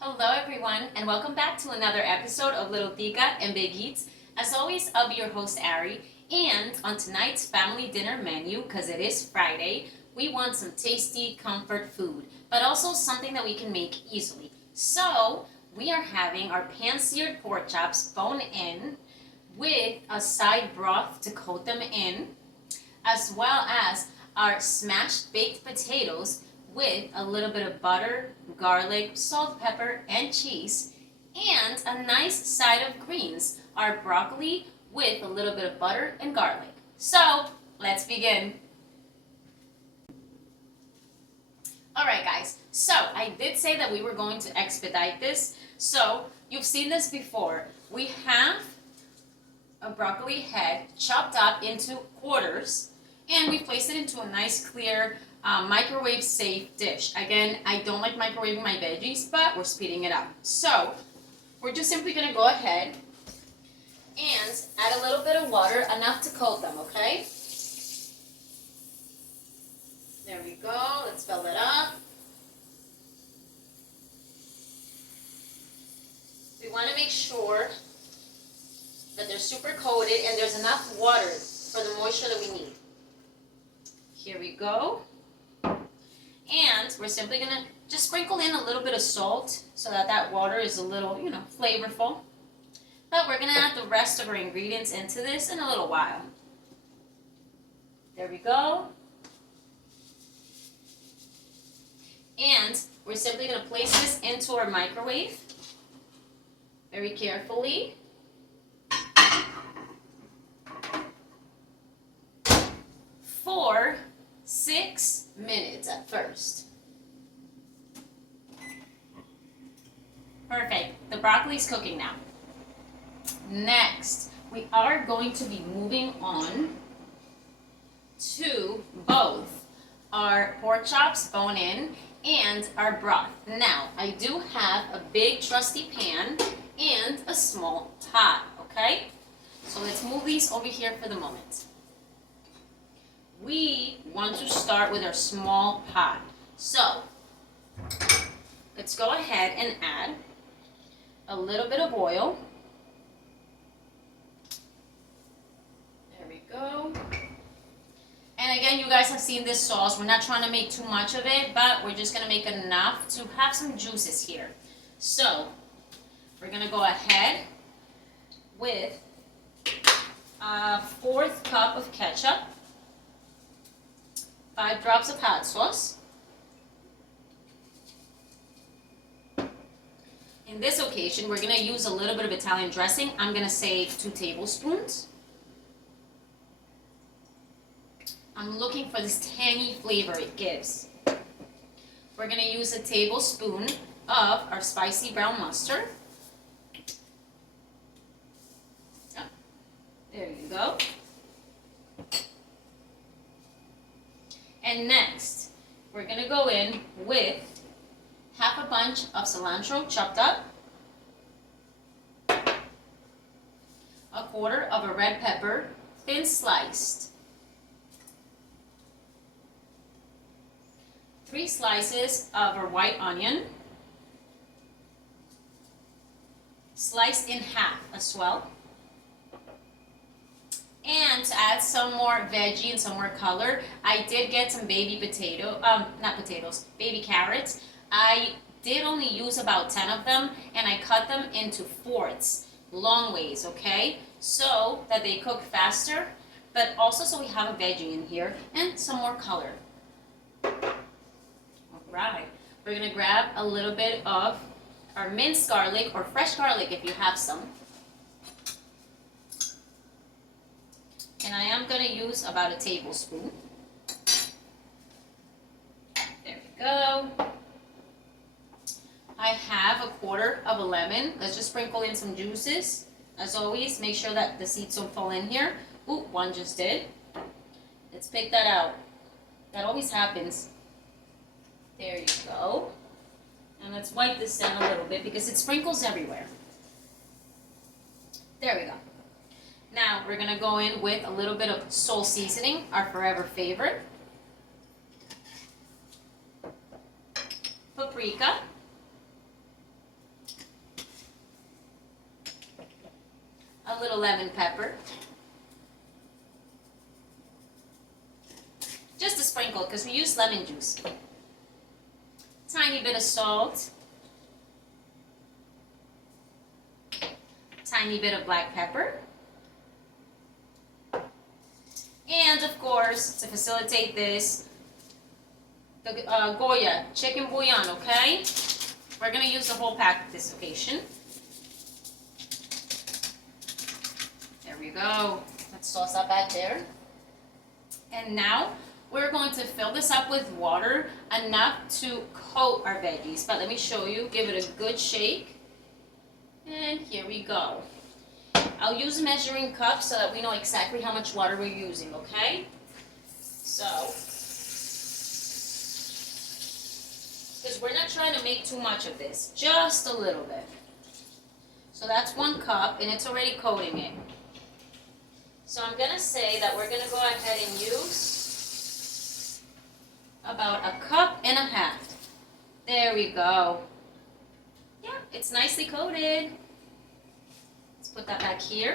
Hello everyone, and welcome back to another episode of Little Tica and Big Eats. As always, I'll be your host, Ari, and on tonight's family dinner menu, because it is Friday, we want some tasty comfort food, but also something that we can make easily. So, we are having our pan-seared pork chops bone-in with a side broth to coat them in, as well as our smashed baked potatoes with a little bit of butter, garlic, salt, pepper, and cheese, and a nice side of greens, our broccoli with a little bit of butter and garlic. So, let's begin. Alright guys, so I did say that we were going to expedite this, so you've seen this before. We have a broccoli head chopped up into quarters, and we placed it into a nice clear microwave safe dish. Again, I don't like microwaving my veggies, but we're speeding it up. So we're just simply going to go ahead and add a little bit of water, enough to coat them, okay? There we go. Let's fill that up. We want to make sure that they're super coated and there's enough water for the moisture that we need. Here we go. And we're simply going to just sprinkle in a little bit of salt so that that water is a little, flavorful. But we're going to add the rest of our ingredients into this in a little while. There we go. And we're simply going to place this into our microwave very carefully. For 6 minutes at first. Perfect. The broccoli is cooking now. Next, we are going to be moving on to both our pork chops bone-in and our broth. Now, I do have a big trusty pan and a small pot, okay? So let's move these over here for the moment. We want to start with our small pot. So, let's go ahead and add a little bit of oil. There we go. And again, you guys have seen this sauce. We're not trying to make too much of it, but we're just going to make enough to have some juices here. So, we're going to go ahead with a 1/4 cup of ketchup. 5 drops of hot sauce. In this occasion, we're going to use a little bit of Italian dressing. I'm going to say 2 tablespoons. I'm looking for this tangy flavor it gives. We're going to use a tablespoon of our spicy brown mustard. There you go. And next, we're going to go in with half a bunch of cilantro chopped up, 1/4 of a red pepper, thin sliced, 3 slices of a white onion, sliced in half as well. And to add some more veggie and some more color, I did get some baby baby carrots. I did only use about 10 of them, and I cut them into 4ths, long ways, okay? So that they cook faster, but also so we have a veggie in here and some more color. Alright, we're gonna grab a little bit of our minced garlic or fresh garlic if you have some. And I am going to use about a tablespoon. There we go. I have 1/4 of a lemon. Let's just sprinkle in some juices. As always, make sure that the seeds don't fall in here. Ooh, one just did. Let's pick that out. That always happens. There you go. And let's wipe this down a little bit because it sprinkles everywhere. There we go. Now we're going to go in with a little bit of salt seasoning, our forever favorite. Paprika. a little lemon pepper. Just a sprinkle because we use lemon juice. Tiny bit of salt. Tiny bit of black pepper. And of course, to facilitate this, the Goya chicken bouillon, okay? We're gonna use the whole pack this occasion. There we go. Let's toss that back there. And now we're going to fill this up with water, enough to coat our veggies. But let me show you. Give it a good shake. And here we go. I'll use a measuring cup so that we know exactly how much water we're using, okay? So, because we're not trying to make too much of this, just a little bit. So that's 1 cup, and it's already coating it. So I'm gonna say that we're gonna go ahead and use about 1.5 cups. There we go. Yeah, it's nicely coated. Let's put that back here.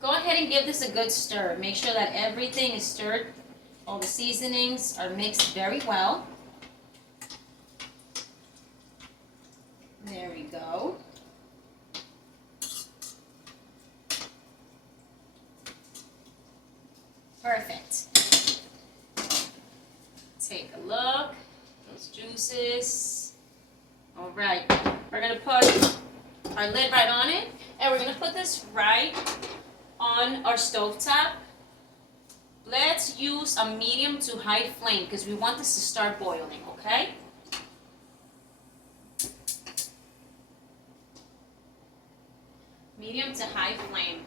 Go ahead and give this a good stir. Make sure that everything is stirred. All the seasonings are mixed very well. There we go. Perfect. Take a look. Those juices. All right. We're going to put our lid right on it, and we're going to put this right on our stovetop. Let's use a medium to high flame because we want this to start boiling, okay? Medium to high flame.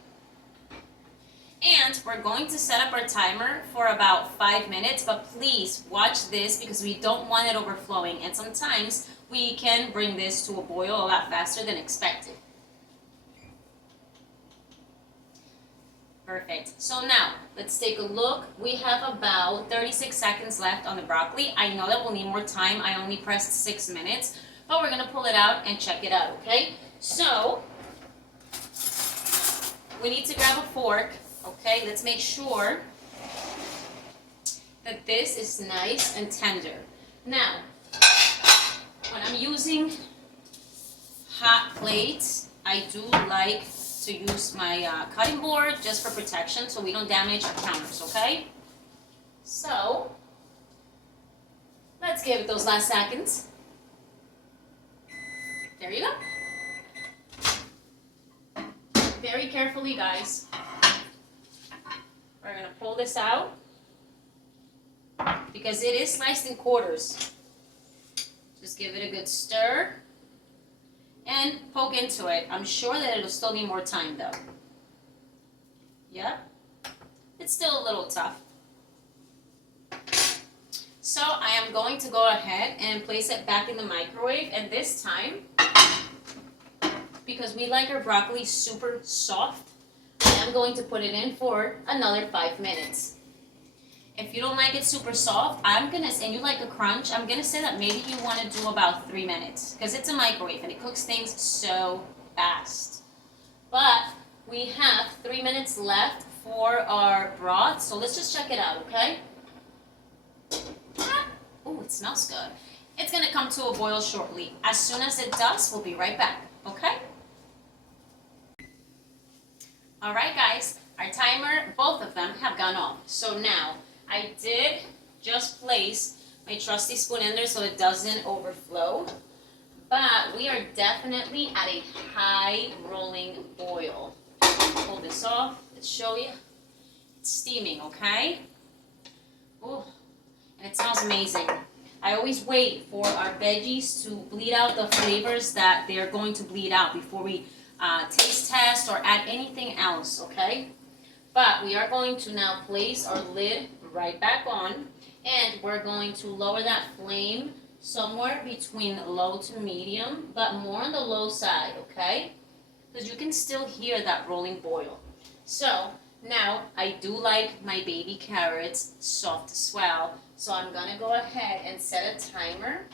And we're going to set up our timer for about 5 minutes, but please watch this because we don't want it overflowing, and sometimes we can bring this to a boil a lot faster than expected. Perfect. So now, let's take a look. We have about 36 seconds left on the broccoli. I know that we'll need more time. I only pressed 6 minutes, but we're going to pull it out and check it out, okay? So, we need to grab a fork, okay? Let's make sure that this is nice and tender. Now, when I'm using hot plates, I do like to use my cutting board just for protection so we don't damage our counters, okay? So, let's give it those last seconds. There you go. Very carefully, guys. We're going to pull this out because it is sliced in quarters. Just give it a good stir and poke into it. I'm sure that it'll still need more time though. Yep, it's still a little tough. So I am going to go ahead and place it back in the microwave, and this time, because we like our broccoli super soft, I am going to put it in for another 5 minutes. If you don't like it super soft, and you like a crunch, I'm gonna say that maybe you want to do about 3 minutes because it's a microwave and it cooks things so fast. But we have 3 minutes left for our broth, so let's just check it out, okay? Oh, it smells good. It's gonna come to a boil shortly. As soon as it does, we'll be right back, okay? All right, guys, our timer, both of them have gone off. So now, I did just place my trusty spoon in there so it doesn't overflow, but we are definitely at a high rolling boil. Pull this off, let's show you. It's steaming, okay? Ooh, and it smells amazing. I always wait for our veggies to bleed out the flavors that they're going to bleed out before we taste test or add anything else, okay? But we are going to now place our lid right back on, and we're going to lower that flame somewhere between low to medium, but more on the low side, okay? Because you can still hear that rolling boil. So now I do like my baby carrots soft as well, so I'm gonna go ahead and set a timer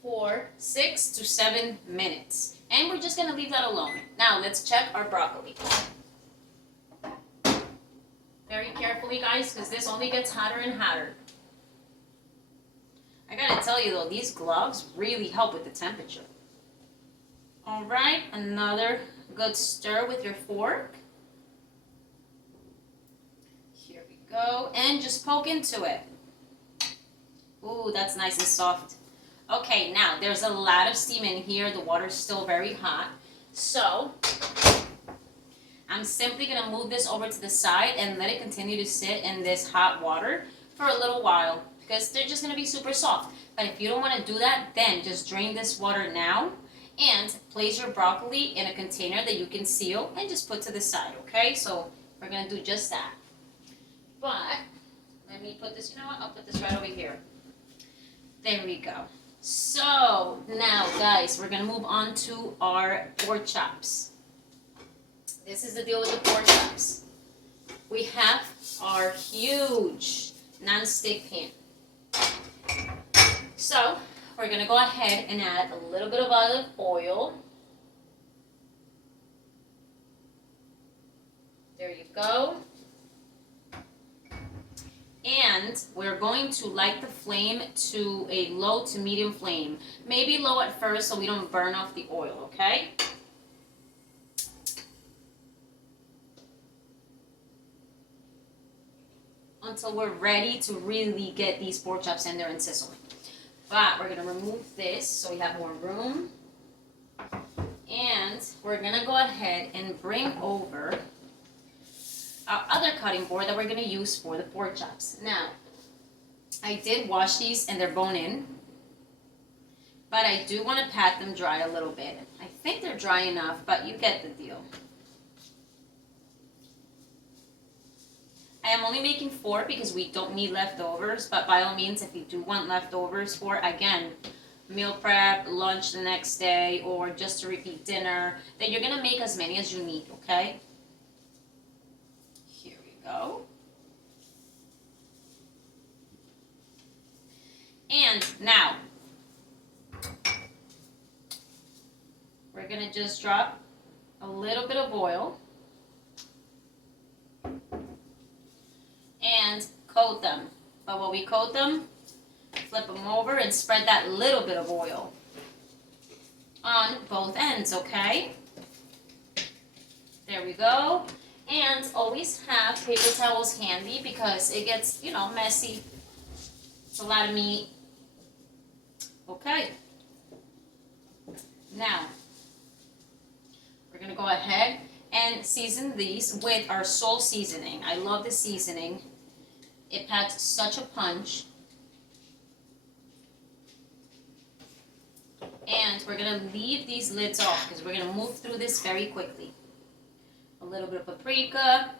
for 6 to 7 minutes. And we're just gonna leave that alone. Now let's check our broccoli. Very carefully, guys, because this only gets hotter and hotter. I gotta tell you though, these gloves really help with the temperature. All right, another good stir with your fork. Here we go, and just poke into it. Ooh, that's nice and soft. Okay, now there's a lot of steam in here. The water's still very hot. So I'm simply gonna move this over to the side and let it continue to sit in this hot water for a little while because they're just gonna be super soft. But if you don't wanna do that, then just drain this water now and place your broccoli in a container that you can seal and just put to the side, okay? So we're gonna do just that. But let me put this, you know what? I'll put this right over here. There we go. So now, guys, we're gonna move on to our pork chops. This is the deal with the pork chops. We have our huge non-stick pan. So we're gonna go ahead and add a little bit of olive oil. There you go. And we're going to light the flame to a low to medium flame. Maybe low at first so we don't burn off the oil, okay? Until we're ready to really get these pork chops in there and sizzling. But we're gonna remove this so we have more room. And we're gonna go ahead and bring over our other cutting board that we're going to use for the pork chops. Now, I did wash these and they're bone-in, but I do want to pat them dry a little bit. I think they're dry enough, but you get the deal. I am only making 4 because we don't need leftovers, but by all means, if you do want leftovers for, again, meal prep, lunch the next day, or just to repeat dinner, then you're going to make as many as you need, okay? Go. And now we're going to just drop a little bit of oil and coat them. But when we coat them, flip them over and spread that little bit of oil on both ends, okay? There we go. And always have paper towels handy because it gets, you know, messy. It's a lot of meat. Okay. Now, we're going to go ahead and season these with our sole seasoning. I love the seasoning. It packs such a punch. And we're going to leave these lids off because we're going to move through this very quickly. A little bit of paprika.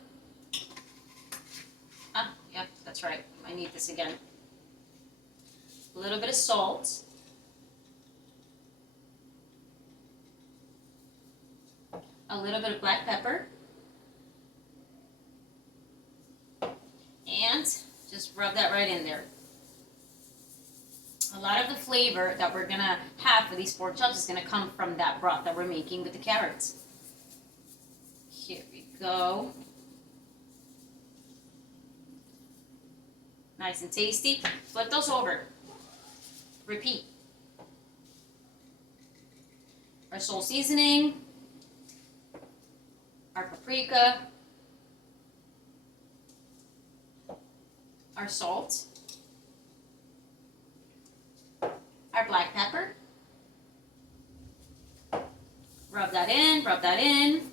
Ah, yeah, that's right. I need this again. A little bit of salt. A little bit of black pepper. And just rub that right in there. A lot of the flavor that we're going to have for these pork chops is going to come from that broth that we're making with the carrots. Here we go. Nice and tasty. Flip those over. Repeat. Our sole seasoning. Our paprika. Our salt. Our black pepper. Rub that in, rub that in.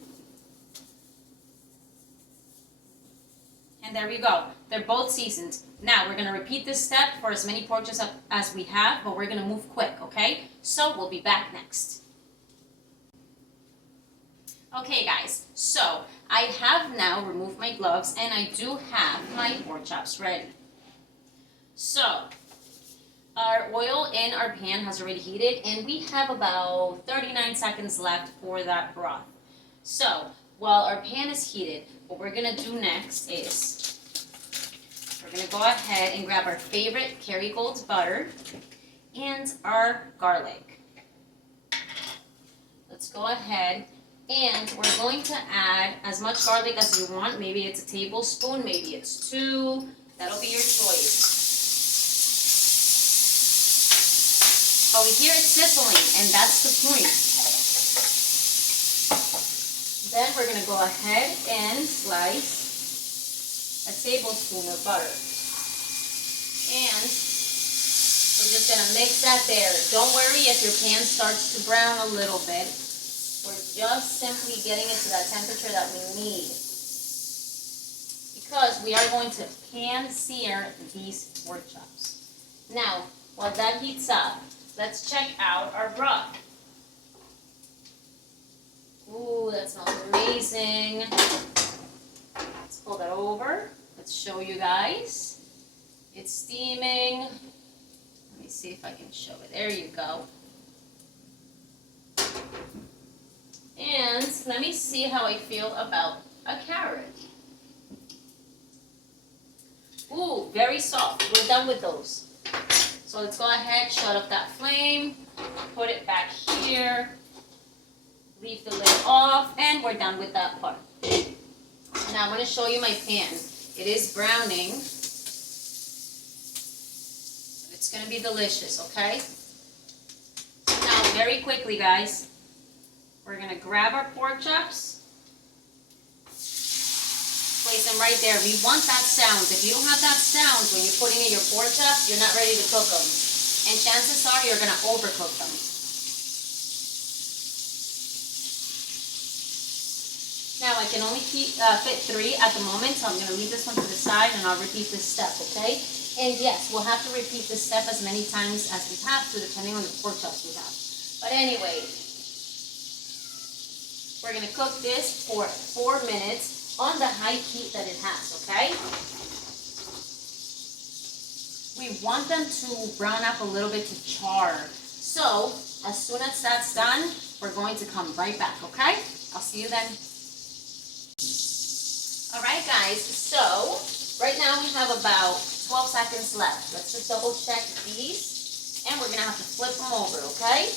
And there we go. They're both seasoned. Now we're going to repeat this step for as many pork chops as we have, but we're going to move quick, okay? So we'll be back next. Okay guys, so I have now removed my gloves and I do have my pork chops ready. So our oil in our pan has already heated and we have about 39 seconds left for that broth. So while our pan is heated, what we're going to do next is we're going to go ahead and grab our favorite Kerrygold butter and our garlic. let's go ahead and we're going to add as much garlic as you want. Maybe it's a tablespoon, maybe it's 2. That'll be your choice. But we hear it sizzling, and that's the point. Then we're going to go ahead and slice a tablespoon of butter. And we're just going to mix that there. Don't worry if your pan starts to brown a little bit. We're just simply getting it to that temperature that we need. Because we are going to pan sear these pork chops. Now, while that heats up, let's check out our broth. Ooh, that smells amazing. Let's pull that over. Let's show you guys. It's steaming. Let me see if I can show it. There you go. And let me see how I feel about a carrot. Ooh, very soft. We're done with those. So let's go ahead, shut off that flame, put it back here, leave the lid off, and we're done with that part. Now I'm going to show you my pan. It is browning. It's going to be delicious, okay? Now, very quickly, guys, we're going to grab our pork chops, place them right there. We want that sound. If you don't have that sound when you're putting in your pork chops, you're not ready to cook them. And chances are you're going to overcook them. Now I can only fit 3 at the moment, so I'm going to leave this one to the side and I'll repeat this step, okay? And yes, we'll have to repeat this step as many times as we have to, depending on the pork chops we have. But anyway, we're going to cook this for 4 minutes on the high heat that it has, okay? We want them to brown up a little bit to char. So, as soon as that's done, we're going to come right back, okay? I'll see you then. Alright guys, so right now we have about 12 seconds left. Let's just double check these and we're going to have to flip them over, okay?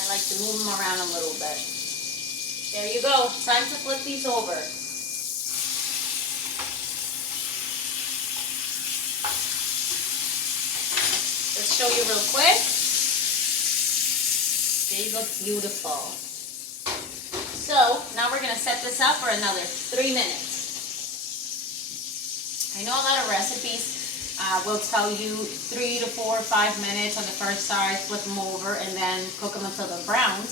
I like to move them around a little bit. There you go. Time to flip these over. Let's show you real quick. They look beautiful. So, now we're going to set this up for another 3 minutes. I know a lot of recipes will tell you 3 to 4 or 5 minutes on the first side, flip them over, and then cook them until they're browned.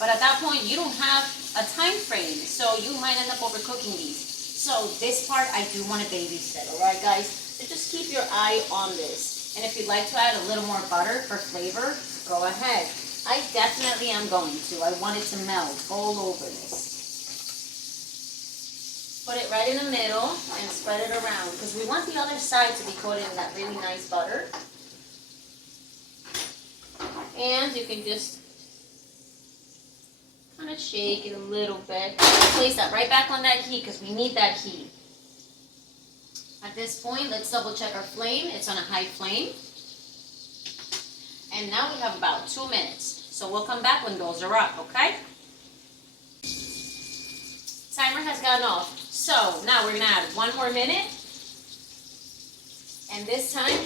But at that point, you don't have a time frame, so you might end up overcooking these. So this part, I do want to babysit, alright guys? So just keep your eye on this. And if you'd like to add a little more butter for flavor, go ahead. I definitely am going to. I want it to melt all over this. Put it right in the middle and spread it around because we want the other side to be coated in that really nice butter. And you can just kind of shake it a little bit. Place that right back on that heat because we need that heat. At this point, let's double check our flame. It's on a high flame. And now we have about 2 minutes. So we'll come back when those are up, okay? Timer has gone off. So now we're going to add 1 more minute. And this time,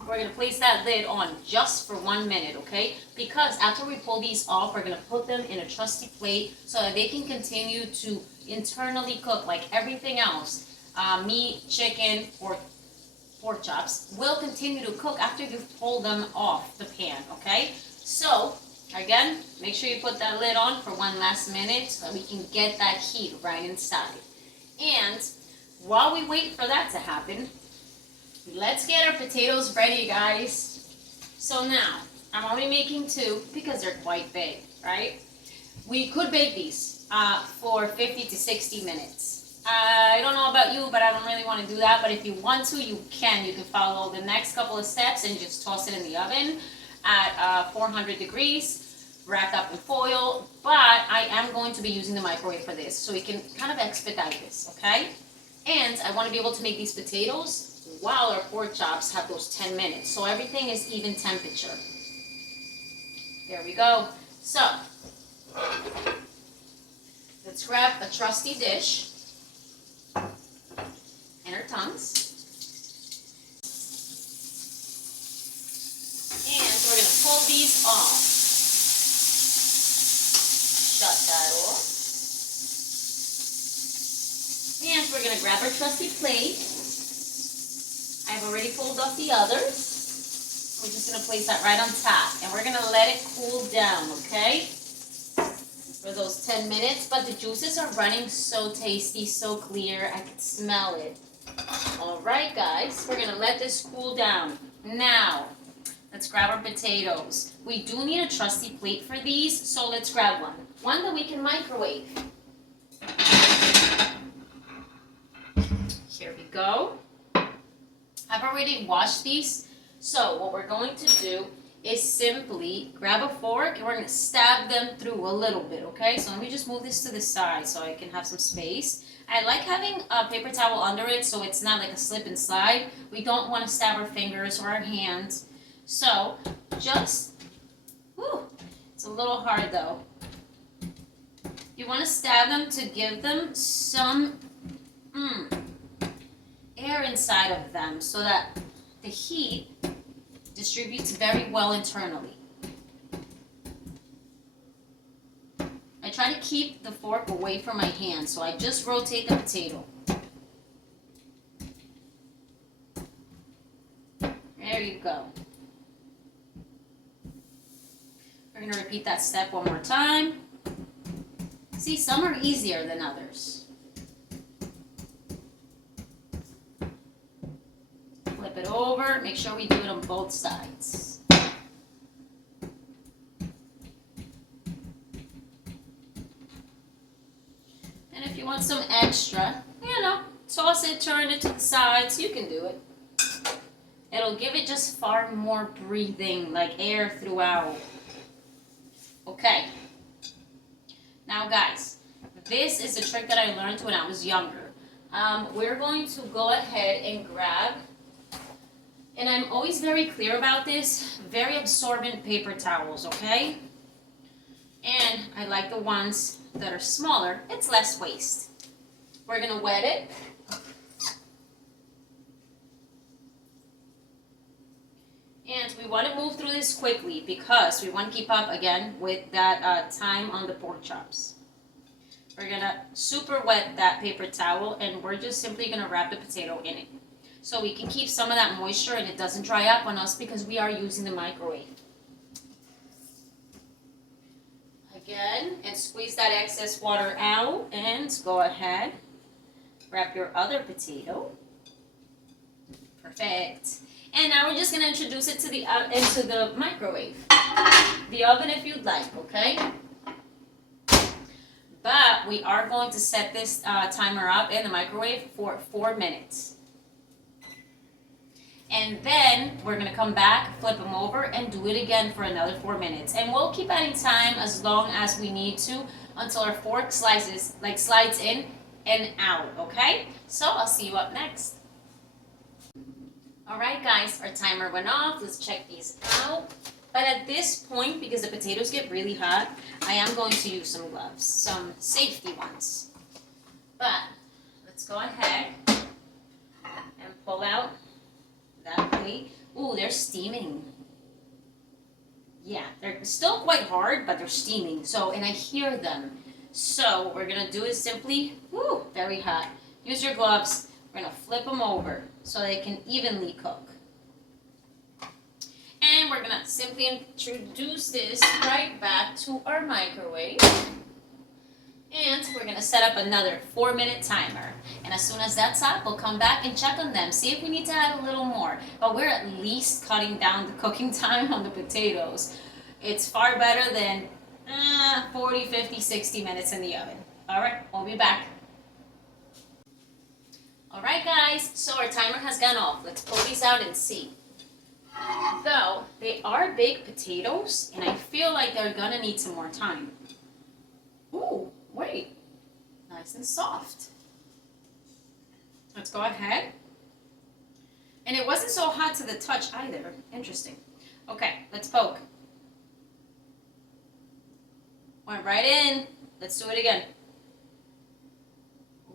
we're going to place that lid on just for 1 minute, okay? Because after we pull these off, we're going to put them in a trusty plate so that they can continue to internally cook like everything else. Meat, chicken, or pork chops will continue to cook after you've pulled them off the pan, okay? So, again, make sure you put that lid on for 1 last minute so that we can get that heat right inside. And while we wait for that to happen, let's get our potatoes ready, guys. So now, I'm only making 2 because they're quite big, right? We could bake these for 50 to 60 minutes. I don't know about you, but I don't really want to do that. But if you want to, you can. You can follow the next couple of steps and just toss it in the oven at 400 degrees, wrapped up in foil. But I am going to be using the microwave for this, so we can kind of expedite this, okay? And I want to be able to make these potatoes while our pork chops have those 10 minutes, so everything is even temperature. There we go. So, let's grab a trusty dish and our tongs. And we're going to pull these off. Shut that off. And we're going to grab our trusty plate. I've already pulled off the others. We're just going to place that right on top. And we're going to let it cool down, okay? For those 10 minutes. But the juices are running so tasty, so clear. I can smell it. Alright, guys. We're going to let this cool down. Now, let's grab our potatoes. We do need a trusty plate for these, so let's grab one. One that we can microwave. Here we go. I've already washed these. So what we're going to do is simply grab a fork and we're going to stab them through a little bit, okay? So let me just move this to the side so I can have some space. I like having a paper towel under it so it's not like a slip and slide. We don't want to stab our fingers or our hands. So just, it's a little hard though. You want to stab them to give them some air inside of them so that the heat distributes very well internally. I try to keep the fork away from my hand, so I just rotate the potato. There you go. We're going to repeat that step one more time. See, some are easier than others. Flip it over. Make sure we do it on both sides. And if you want some extra, toss it, turn it to the sides. You can do it. It'll give it just far more breathing, like air throughout. Okay. Now, guys, this is a trick that I learned when I was younger. We're going to go ahead and grab, and I'm always very clear about this, very absorbent paper towels, okay? And I like the ones that are smaller. It's less waste. We're going to wet it. And we want to move through this quickly because we want to keep up, again, with that time on the pork chops. We're going to super wet that paper towel, and we're just simply going to wrap the potato in it. So we can keep some of that moisture and it doesn't dry up on us because we are using the microwave. Again, and squeeze that excess water out, and go ahead. Wrap your other potato. Perfect. And now we're just going to introduce it to the into the microwave. The oven if you'd like, okay? But we are going to set this timer up in the microwave for 4 minutes. And then we're going to come back, flip them over, and do it again for another 4 minutes. And we'll keep adding time as long as we need to until our fork slides in and out, okay? So I'll see you up next. Alright guys, our timer went off. Let's check these out. But at this point, because the potatoes get really hot, I am going to use some gloves, some safety ones. But let's go ahead and pull out that plate. Ooh, they're steaming. Yeah, they're still quite hard, but they're steaming. So, and I hear them. So what we're going to do is simply, very hot. Use your gloves. We're going to flip them over so they can evenly cook. And we're going to simply introduce this right back to our microwave. And we're going to set up another 4-minute timer. And as soon as that's up, we'll come back and check on them. See if we need to add a little more. But we're at least cutting down the cooking time on the potatoes. It's far better than 40, 50, 60 minutes in the oven. Alright, we'll be back. Alright guys, so our timer has gone off. Let's pull these out and see. Though, they are big potatoes, and I feel like they're gonna need some more time. Ooh, wait. Nice and soft. Let's go ahead. And it wasn't so hot to the touch either. Interesting. Okay, let's poke. Went right in. Let's do it again.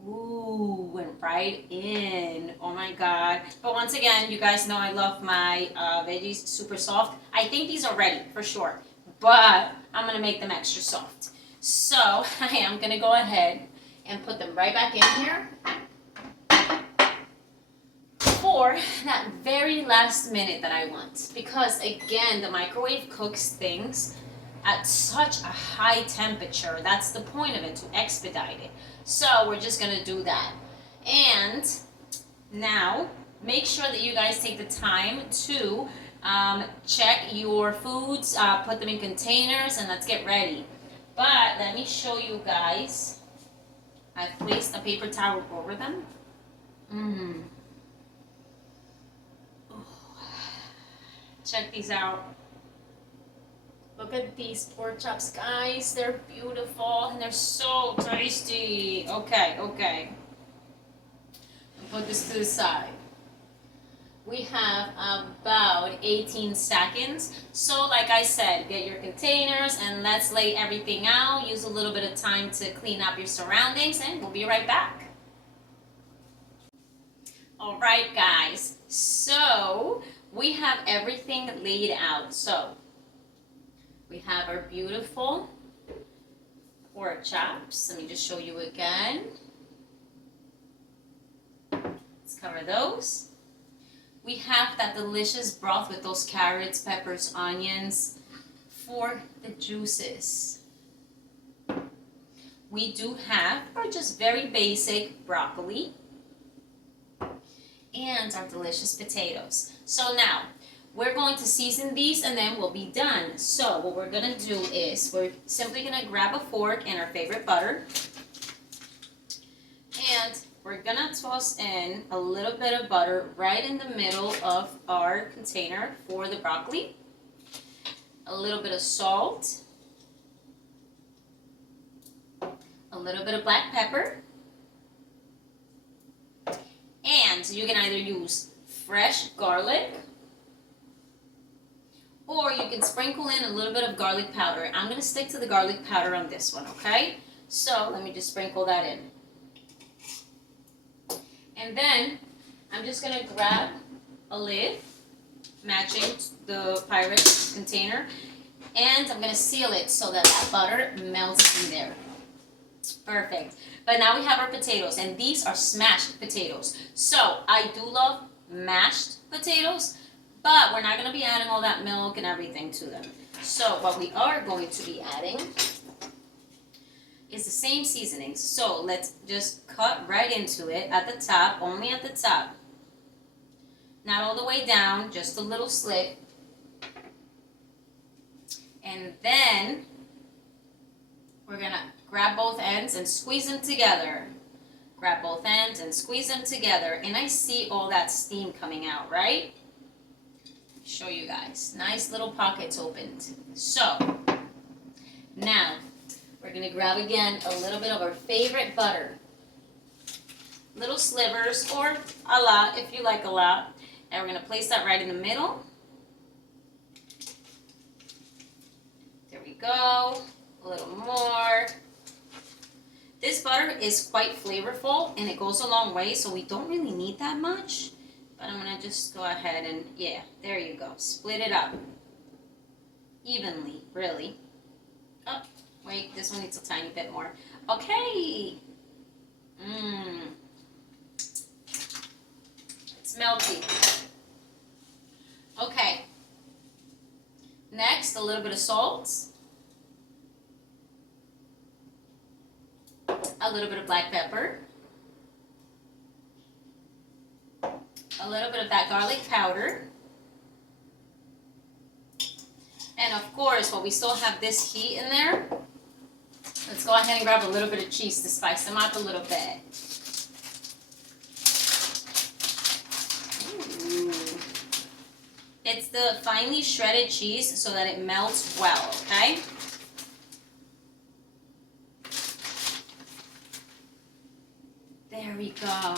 Ooh, went right in. Oh my God. But once again, you guys know I love my veggies super soft. I think these are ready for sure, but I'm gonna make them extra soft. So I am gonna go ahead and put them right back in here for that very last minute that I want. Because again, the microwave cooks things at such a high temperature. That's the point of it, to expedite it. So we're just gonna do that. And now, make sure that you guys take the time to check your foods, put them in containers, and let's get ready. But let me show you guys. I've placed a paper towel over them. Check these out. Look at these pork chops, guys. They're beautiful and they're so tasty. Okay. Put this to the side. We have about 18 seconds. So like I said, get your containers and let's lay everything out. Use a little bit of time to clean up your surroundings and we'll be right back. All right, guys. So we have everything laid out. So we have our beautiful pork chops. Let me just show you again. Let's cover those. We have that delicious broth with those carrots, peppers, onions for the juices. We do have our just very basic broccoli and our delicious potatoes. So now, we're going to season these and then we'll be done. So what we're gonna do is, we're simply gonna grab a fork and our favorite butter. And we're gonna toss in a little bit of butter right in the middle of our container for the broccoli. A little bit of salt. A little bit of black pepper. And you can either use fresh garlic or you can sprinkle in a little bit of garlic powder. I'm gonna stick to the garlic powder on this one, okay? So let me just sprinkle that in. And then I'm just gonna grab a lid matching the pirate container and I'm gonna seal it so that that butter melts in there. Perfect. But now we have our potatoes and these are smashed potatoes. So I do love mashed potatoes, but we're not gonna be adding all that milk and everything to them. So what we are going to be adding is the same seasonings. So let's just cut right into it at the top, only at the top. Not all the way down, just a little slit. And then we're gonna grab both ends and squeeze them together. Grab both ends and squeeze them together. And I see all that steam coming out, right? Show you guys. Nice little pockets opened. So now we're gonna grab again a little bit of our favorite butter. Little slivers or a lot if you like a lot. And we're gonna place that right in the middle. There we go. A little more. This butter is quite flavorful and it goes a long way, so we don't really need that much. But I'm gonna just go ahead and, yeah, there you go. Split it up evenly, really. Oh, wait, this one needs a tiny bit more. Okay. It's melty. Okay. Next, a little bit of salt. A little bit of black pepper. A little bit of that garlic powder. And of course, while we still have this heat in there, let's go ahead and grab a little bit of cheese to spice them up a little bit. Ooh. It's the finely shredded cheese so that it melts well, okay? There we go.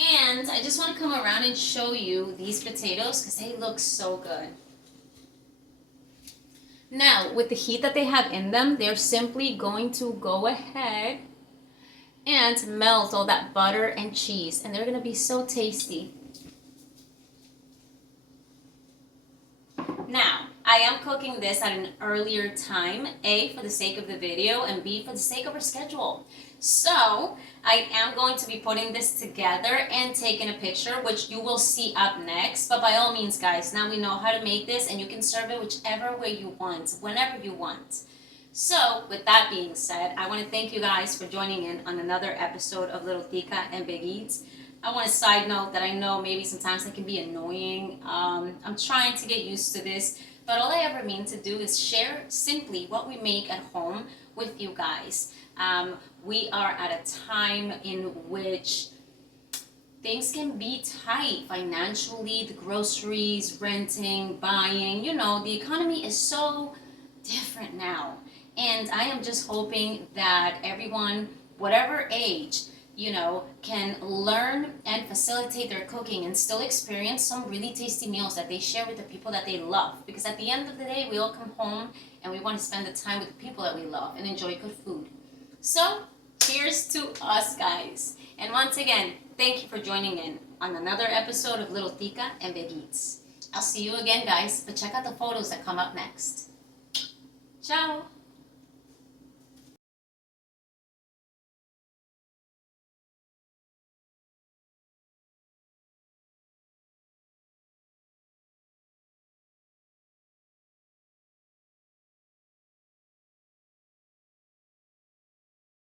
And I just want to come around and show you these potatoes because they look so good. Now, with the heat that they have in them, they're simply going to go ahead and melt all that butter and cheese, and they're gonna be so tasty. Now, I am cooking this at an earlier time, A, for the sake of the video, and B, for the sake of our schedule. So, I am going to be putting this together and taking a picture, which you will see up next. But by all means, guys, now we know how to make this, and you can serve it whichever way you want, whenever you want. So, with that being said, I want to thank you guys for joining in on another episode of Little Tica and Big Eats. I want to side note that I know maybe sometimes it can be annoying. I'm trying to get used to this, but all I ever mean to do is share simply what we make at home with you guys. We are at a time in which things can be tight financially, the groceries, renting, buying, the economy is so different now. And I am just hoping that everyone, whatever age, can learn and facilitate their cooking and still experience some really tasty meals that they share with the people that they love. Because at the end of the day, we all come home and we want to spend the time with the people that we love and enjoy good food. So, cheers to us, guys. And once again, thank you for joining in on another episode of Little Tica and Big Eats. I'll see you again, guys, but check out the photos that come up next. Ciao!